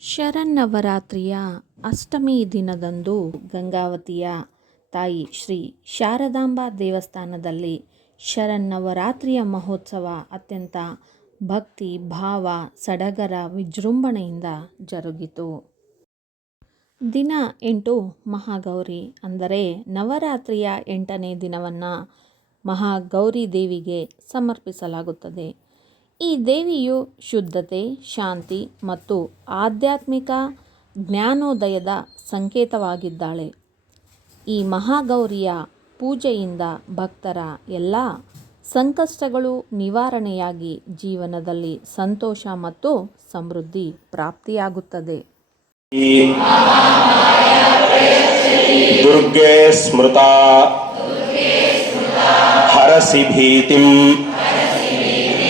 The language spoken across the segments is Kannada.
ಶರನ್ನವರಾತ್ರಿಯ ಅಷ್ಟಮಿ ದಿನದಂದು ಗಂಗಾವತಿಯ ತಾಯಿ ಶ್ರೀ ಶಾರದಾಂಬಾ ದೇವಸ್ಥಾನದಲ್ಲಿ ಶರನ್ನವರಾತ್ರಿಯ ಮಹೋತ್ಸವ ಅತ್ಯಂತ ಭಕ್ತಿ, ಭಾವ, ಸಡಗರ, ವಿಜೃಂಭಣೆಯಿಂದ ಜರುಗಿತು. ದಿನ ಎಂಟು ಮಹಾಗೌರಿ ಅಂದರೆ ನವರಾತ್ರಿಯ ಎಂಟನೇ ದಿನವನ್ನು ಮಹಾಗೌರಿ ದೇವಿಗೆ ಸಮರ್ಪಿಸಲಾಗುತ್ತದೆ. ಈ ದೇವಿಯು ಶುದ್ಧತೆ, ಶಾಂತಿ ಮತ್ತು ಆಧ್ಯಾತ್ಮಿಕ ಜ್ಞಾನೋದಯದ ಸಂಕೇತವಾಗಿದ್ದಾಳೆ. ಈ ಮಹಾಗೌರಿಯ ಪೂಜೆಯಿಂದ ಭಕ್ತರ ಎಲ್ಲ ಸಂಕಷ್ಟಗಳು ನಿವಾರಣೆಯಾಗಿ ಜೀವನದಲ್ಲಿ ಸಂತೋಷ ಮತ್ತು ಸಮೃದ್ಧಿ ಪ್ರಾಪ್ತಿಯಾಗುತ್ತದೆ. ದುರ್ಗೆ ಸ್ಮೃತ ಹರಸಿ ಭೀತಿಂ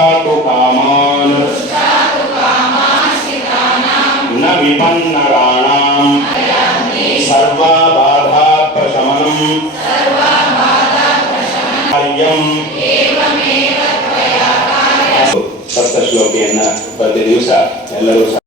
दृष्टातु कामान् न विपन्नराणाम् सर्वाबाधाप्रशमनम् कार्यम् ಸಪ್ತಶ್ಲೋಕಿಯನ್ನ ಪ್ರತಿ ದಿವಸ ಎಲ್ಲರೂ ಸಹ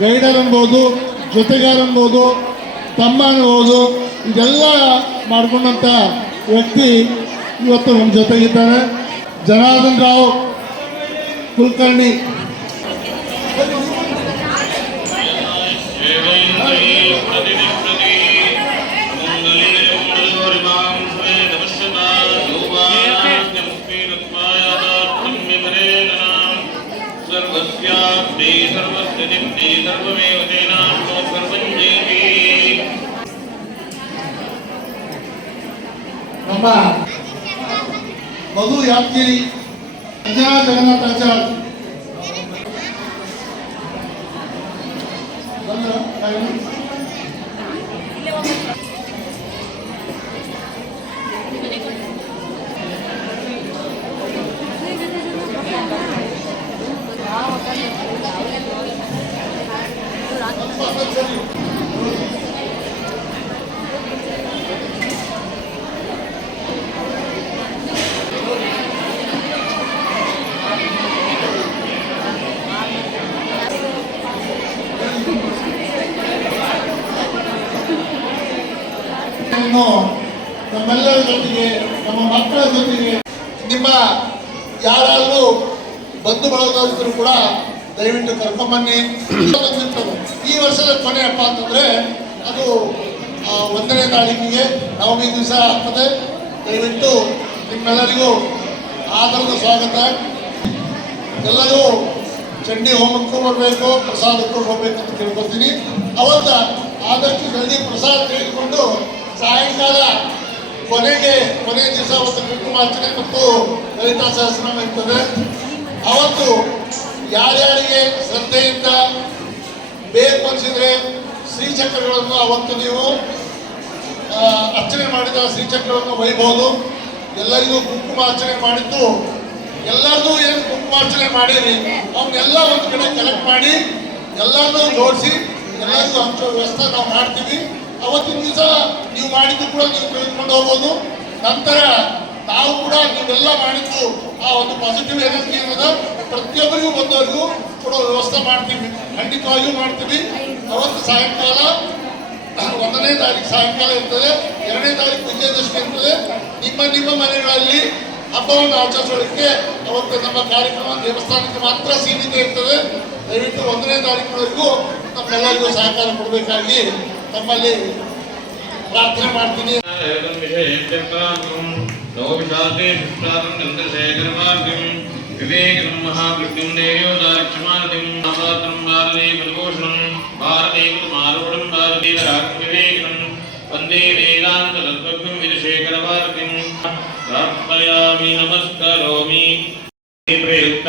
ಗೈಡರ್ ಅನ್ಬೋದು ಜೊತೆಗಾರ ಅನ್ಬೋದು ತಮ್ಮ ಅನ್ಬೋದು ಇದೆಲ್ಲ ಮಾಡಿಕೊಂಡಂಥ ವ್ಯಕ್ತಿ ಇವತ್ತು ನಮ್ಮ ಜೊತೆಗಿದ್ದಾರೆ. ಜನಾರ್ದನ್ ರಾವ್ ಕುಲಕರ್ಣಿ موضوع آپ کے لیے جگنا تجار ಜೊತೆಗೆ, ನಮ್ಮ ಮಕ್ಕಳ ಜೊತೆಗೆ, ನಿಮ್ಮ ಯಾರಾದರೂ ಬಂಧು ಬಳಗದವರು ಕೂಡ ದಯವಿಟ್ಟು ಕರ್ಕೊಂಬನ್ನಿ. ಈ ವರ್ಷದ ಕೊನೆ ಹಬ್ಬ ಅಂತಂದ್ರೆ ಅದು ಒಂದನೇ ತಾರೀಕಿಗೆ ನವಮಿ ದಿವಸ ಆಗ್ತದೆ. ದಯವಿಟ್ಟು ನಿಮ್ಮೆಲ್ಲರಿಗೂ ಆದರದ ಸ್ವಾಗತ. ಎಲ್ಲರೂ ಚಂಡಿ ಹೋಮಕ್ಕೂ ಬರಬೇಕು, ಪ್ರಸಾದಕ್ಕೂ ಹೋಗ್ಬೇಕು ಅಂತ ತಿಳ್ಕೊತೀನಿ ಅವತ್ತ ಆದಷ್ಟು ಜಲ್ದಿ ಪ್ರಸಾದ ತೆಗೆದುಕೊಂಡು ಸಾಯಂಕಾಲ ಕೊನೆಗೆ, ಕೊನೆ ದಿವಸ ಒಂದು ಕುಂಕುಮಾರ್ಚನೆ ಮತ್ತು ಲಲಿತಾ ಸಹಸ್ರನಾಮ ಇರ್ತದೆ. ಅವತ್ತು ಯಾರ್ಯಾರಿಗೆ ಶ್ರದ್ಧೆಯಿಂದ ಬೇಕು ಶ್ರೀಚಕ್ರಗಳನ್ನು ಅವತ್ತು ನೀವು ಅರ್ಚನೆ ಮಾಡಿದ ಶ್ರೀಚಕ್ರವನ್ನು ಒಯ್ಬೋದು. ಎಲ್ಲರಿಗೂ ಕುಂಕುಮಾರ್ಚನೆ ಮಾಡಿದ್ದು, ಎಲ್ಲರಿಗೂ ಏನು ಕುಂಕುಮಾರ್ಚನೆ ಮಾಡಿರಿ ಅವನ್ನೆಲ್ಲ ಒಂದು ಕಡೆ ಕಲೆಕ್ಟ್ ಮಾಡಿ, ಎಲ್ಲರನ್ನೂ ಜೋಡಿಸಿ, ಎಲ್ಲರಿಗೂ ಹಂಚೋ ವ್ಯವಸ್ಥೆ ನಾವು ಮಾಡ್ತೀವಿ. ಅವತ್ತಿನ ದಿವಸ ನೀವು ಮಾಡಿದ್ದು ಕೂಡ ನೀವು ತೆಗೆದುಕೊಂಡು ಹೋಗ್ಬೋದು. ನಂತರ ನಾವು ಕೂಡ ನೀವೆಲ್ಲ ಮಾಡಿದ್ದು ಆ ಒಂದು ಪಾಸಿಟಿವ್ ಎನರ್ಜಿ ಅನ್ನೋದ ಪ್ರತಿಯೊಬ್ಬರಿಗೂ ಬಂದವರಿಗೂ ಕೊಡೋ ವ್ಯವಸ್ಥೆ ಮಾಡ್ತೀವಿ. ಖಂಡಿತವಾಗಿಯೂ ಮಾಡ್ತೀವಿ. ಅವತ್ತು ಸಾಯಂಕಾಲ, ಒಂದನೇ ತಾರೀಕು ಸಾಯಂಕಾಲ ಇರ್ತದೆ. ಎರಡನೇ ತಾರೀಕು ವಿಜಯದಶಮಿ ಇರ್ತದೆ. ನಿಮ್ಮ ನಿಮ್ಮ ಮನೆಗಳಲ್ಲಿ ಹಬ್ಬವನ್ನು ಆಚರಿಸೋದಕ್ಕೆ ಅವತ್ತು ನಮ್ಮ ಕಾರ್ಯಕ್ರಮ ದೇವಸ್ಥಾನಕ್ಕೆ ಮಾತ್ರ ಸೀಮಿತ ಇರ್ತದೆ. ದಯವಿಟ್ಟು ಒಂದನೇ ತಾರೀಕಿನವರೆಗೂ ನಮ್ಮೆಲ್ಲರಿಗೂ ಸಹಕಾರ ಕೊಡಬೇಕಾಗಿ ನಮ್ಮಲ್ಲಿ ಪ್ರಾರ್ಥನೆ ಮಾಡ್ತೀನಿ വിവേകം മഹാകൃത്യം ദേവോദാക്ഷമാനതിം മഹാപാത്രം ഭാരതീ പ്രദോഷണം ഭാരതീ കുമാരോടും ഭാരതീ വിവേകം വന്ദേ വേദാന്ത തത്വം വിരശേഖര ഭാരതിം പ്രാർത്ഥയാമി നമസ്കരോമി പ്രയുക്ത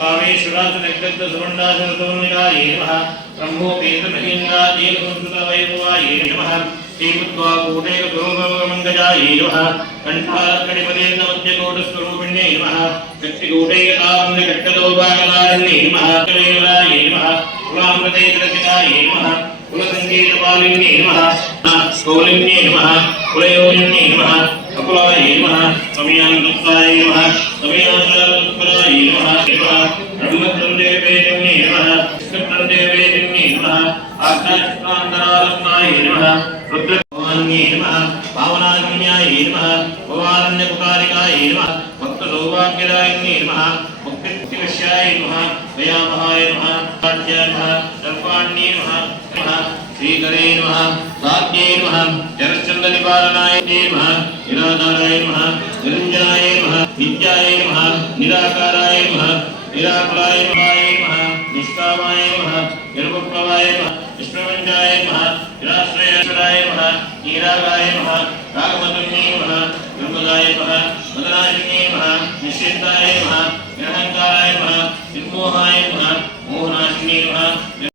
ज्वालामानितायुक्तवल्लिप्रार्थनार्चितायै नमः नित्याशुरायै नमः महागणेशनिर्विघ्न विज्ञानवृत्ताश्रितायै नमः राङ्गलनकोत्तन्न नारायणदशामुक्ते नमः कामेश्वरासनग्धसुवर्णासनसौमिकायै नमः ब्रह्मोपेन्द्रमहेन्द्रादेवसंस्कृतवैभवायै नमः श्रीमुद्वाकूटैकगुरुगमङ्गजायै नमः कण्ठालक्कडिपदेन्दमध्यकोटस्वरूपिण्यै नमः कट्टिकूटैकतारण्यकट्टदौभागदारण्यै नमः कलेवलायै नमः कुलामृतैकरचितायै नमः कुलसङ्गीतपालिन्यै नमः कौलिन्यै नमः कुलयोजन्यै नमः अकुलायै नमः समयान्तत्वायै नमः శ్రీకరే నమ సాధ్యే నమ జనశ్చంద్ర నివారణాయ నమ ఇరాధారాయ నమ निरञ्जनाय नमः, नित्याय नमः, निराकाराय नमः, निराकुलाय नमाय नमः, निष्कामाय नमः निर्वप्लवाय नमः विष्णुवञ्जाय नमः, निराश्रयेश्वराय नमः, नीरागाय नमः रागमतुन्ये नमः निर्मलाय नमः मदनाशिने नमः, निश्चिन्ताय नमः, निरहङ्काराय नमः, निर्मोहाय नमः, मोहनाशिने नमः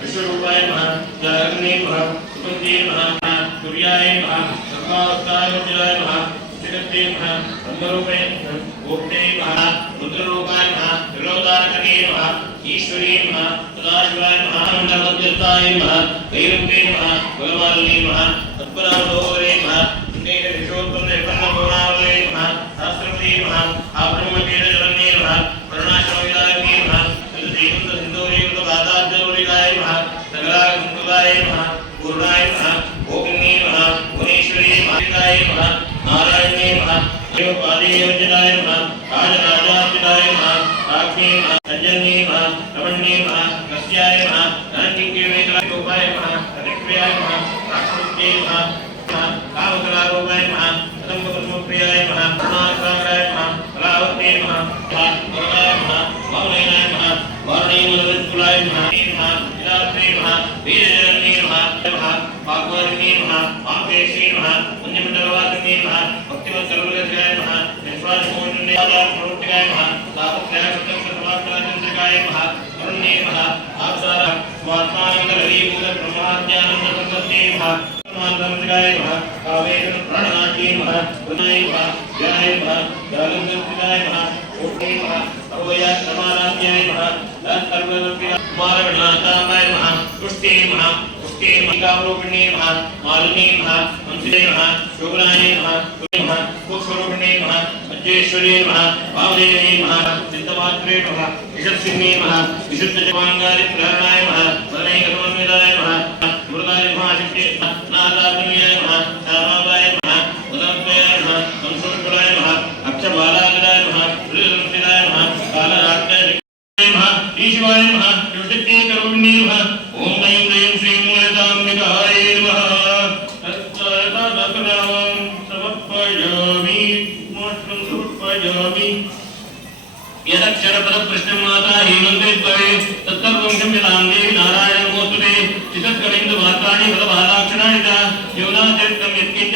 विश्वरूपाय नमः जागरणे नमः सुपन्ते नमः सूर्याय नमः सर्वावस्थायोजनाय नमः जगत्ते नमः ब्रह्मरूपे गोप्ते नमः रुद्ररूपाय नमः त्रिलोकानकने नमः ईश्वरी नमः सदाशिवाय नमः मण्डलतीर्थाय नमः भैरवे नमः कुलमालिनी नमः तत्पराधोरे नमः सुन्दर विशोत्तम पन्नपूर्णावले नमः सहस्रपति नमः आब्रह्मपीठजलन्ये नमः। देवपादेयोजनाय नमः राजराजार्चिताय नमः राज्ञे नमः रञ्जन्ये नमः, रमण्ये नमः, कस्याय नमः धनकिङ्किवेकलाय नमः रतिक्रियाय नमः राक्षसत्ये नमः कामकलारूपाय नमः कदम्बकर्मप्रियाय नमः करुणासागराय नमः कलावत्ये नमः वरदाय नमः मौनयनाय नमः वारणीमलवत्कुलाय नमः नमः विलात्रे नमः वीरजनन्ये नमः नमः वाग्वादिने नमः वापेशे नमः, पुण्यमण्डलवासिने नमः भक्तिवत्सर्वगताय नमः पुष्पादिपूर्णेयादारोटिकाय महा तापत्रयाशतं सर्वात्मनां जगाय महा अरुण्ये महा आपसारा स्वात्मानन्द रविभूत ब्रह्माज्ञानन्द संपत्ते महा ब्रह्मानन्दगाय महा कावेन प्राणनाट्ये महा गुणाय महा जनाय महा जागन्दस्थिताय महा ओटे महा अवया समाराध्याय महा तत्सर्वलोकिया कुमारगणाताम्बाय महा तुष्टे महा चे मंगावरूपिणे नमः मालिनी नमः मंसिले नमः शुक्लाय नमः नमः मोक्षरूपिणे नमः मज्जेश्वरी नमः वामदेवी नमः चित्तमात्रे नमः यशस्विनी नमः विशुद्ध जवांगारि प्रहरणाय नमः महा नमः महा महाशक्ति नादात्मीय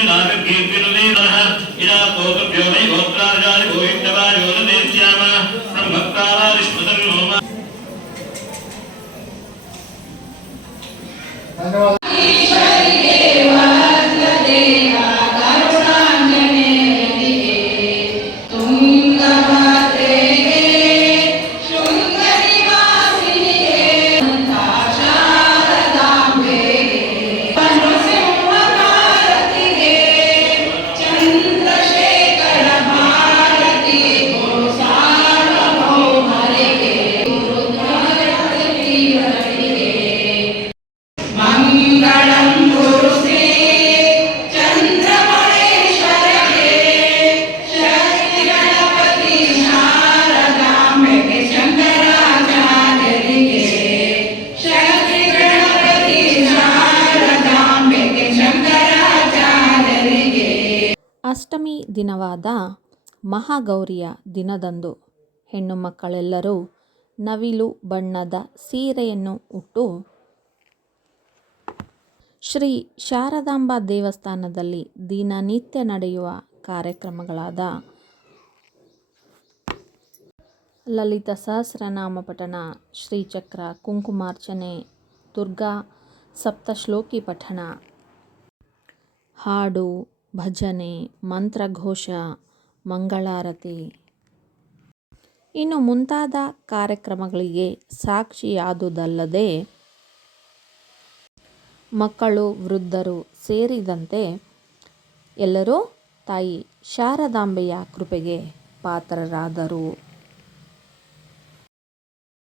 Lord, give me ಅಷ್ಟಮಿ ದಿನವಾದ ಮಹಾಗೌರಿಯ ದಿನದಂದು ಹೆಣ್ಣು ಮಕ್ಕಳೆಲ್ಲರೂ ನವಿಲು ಬಣ್ಣದ ಸೀರೆಯನ್ನು ಉಟ್ಟು ಶ್ರೀ ಶಾರದಾಂಬಾ ದೇವಸ್ಥಾನದಲ್ಲಿ ದಿನನಿತ್ಯ ನಡೆಯುವ ಕಾರ್ಯಕ್ರಮಗಳಾದ ಲಲಿತ ಸಹಸ್ರನಾಮ ಪಠಣ, ಶ್ರೀಚಕ್ರ ಕುಂಕುಮಾರ್ಚನೆ, ದುರ್ಗಾ ಸಪ್ತಶ್ಲೋಕಿ ಪಠಣ, ಹಾಡು ಭಜನೆ, ಮಂತ್ರಘೋಷ, ಮಂಗಳಾರತಿ. ಇನ್ನು ಮುಂತಾದ ಕಾರ್ಯಕ್ರಮಗಳಿಗೆ ಸಾಕ್ಷಿಯಾದುದಲ್ಲದೆ ಮಕ್ಕಳು, ವೃದ್ಧರು ಸೇರಿದಂತೆ ಎಲ್ಲರೂ ತಾಯಿ ಶಾರದಾಂಬೆಯ ಕೃಪೆಗೆ ಪಾತ್ರರಾದರು.